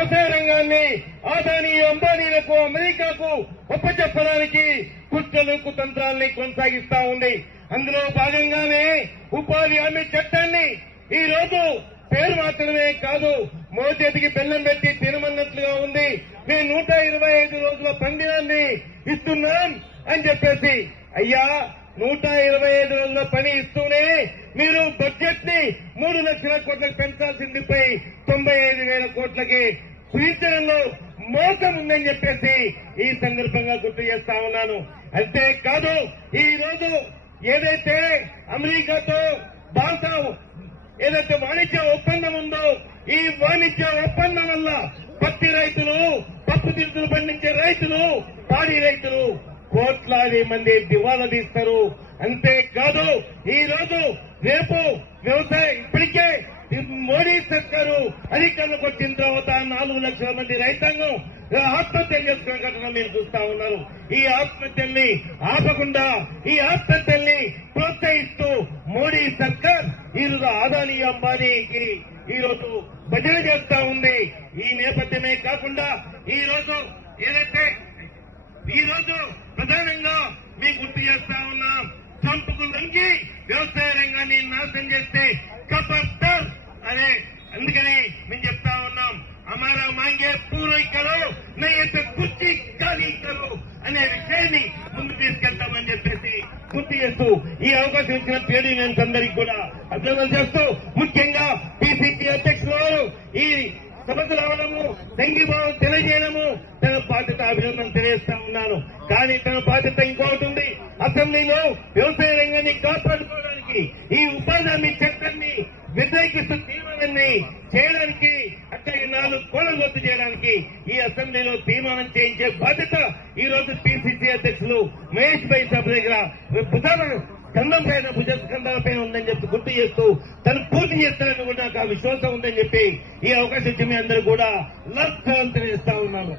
వ్యవసాయ రంగాన్ని ఆదానీ అంబానీలకు అమెరికాకు ఒప్పచెప్పడానికి కుట్రలు కుతంత్రాల్ని కొనసాగిస్తా ఉంది. అందులో భాగంగానే ఉపాధి హామీ చట్టాన్ని ఈ రోజు పేరు మాత్రమే కాదు మోచేతికి బెల్లం పెట్టి తినమన్నట్లుగా ఉంది. మేము 125 రోజుల పండినాన్ని ఇస్తున్నాం అని చెప్పేసి, అయ్యా 125 రోజుల పని ఇస్తూనే మీరు బడ్జెట్ ని 3 లక్షల కోట్లకు పెంచాల్సిందిపై 95,000 కోట్లకి కుదించడంలో మోసం ఉందని చెప్పేసి ఈ సందర్భంగా గుర్తు చేస్తా ఉన్నాను. అంతేకాదు ఈ రోజు ఏదైతే అమెరికాతో ఏదైతే వాణిజ్య ఒప్పందం ఉందో ఈ వాణిజ్య ఒప్పందం వల్ల పత్తి రైతులు, పప్పు దినుసులు పండించే రైతులు, పాడి రైతులు కోట్లాది మంది దివాలా తీస్తారు. అంతేకాదు ఈ రోజు రేపు వ్యవసాయం ఇప్పటికే మోడీ సర్కారు అధికారంలోకి వచ్చిన తర్వాత 4 లక్షల మంది రైతాంగం ఆత్మహత్యలు చేసుకునే ఘటన మీరు చూస్తా ఉన్నారు. ఈ ఆత్మహత్యల్ని ఆపకుండా ఈ ఆత్మహత్యల్ని ప్రోత్సహిస్తూ మోడీ సర్కార్ ఈరోజు ఆదానీ అంబానీకి ఈరోజు భజన చేస్తా ఉంది. ఈ నేపథ్యమే కాకుండా ఈ రోజు ఏదైతే ఈ రోజు ప్రధానంగా మీకు గుర్తు చేస్తా ఉన్నాం, చంపుకు లంకి వ్యవసాయ రంగాన్ని నాశనం చేస్తే ఖబర్దార్ అనే అందుకని మేము చెప్తా ఉన్నాం, हमारा मांगे पूरी करो नहीं तो कुछ ఖాళీ करो అనే విషయాన్ని ముందు తీసుకెళ్తామని చెప్పేసి గుర్తు చేస్తూ ఈ అవకాశం ఇచ్చిన ట్రేడ్ యూనియన్స్ అందరికీ కూడా అభినందనలు చేస్తూ ముఖ్యంగా పిసిసి అధ్యక్షులు ఈ సభకు రావడము, సంఘీభావం తెలియజేయడము తన బాధ్యత, అభినందన తెలియజేస్తా ఉన్నాను. కానీ తన బాధ్యత ఇంకొకటి ఉంది. అసెంబ్లీలో వ్యవసాయ రంగాన్ని కాపాడుకోవడానికి ఈ ఉపాధి హామీ చట్టాన్ని వ్యతిరేకిస్తూ తీర్మానాన్ని చేయడానికి అంటే 4 కోణం రద్దు చేయడానికి ఈ అసెంబ్లీలో తీర్మానం చేయించే బాధ్యత ఈ రోజు పిసిసి అధ్యక్షులు మహేష్ భాయ్ సభ దగ్గర స్కందం పైన భుజస్కంధాలపైన ఉందని చెప్పి గుర్తు చేస్తూ తను పూర్తి చేస్తారని కూడా నాకు ఆ విశ్వాసం ఉందని చెప్పి ఈ అవకాశం ఇచ్చి మీ అందరూ కూడా లక్షలు తెలియజేస్తా ఉన్నాను.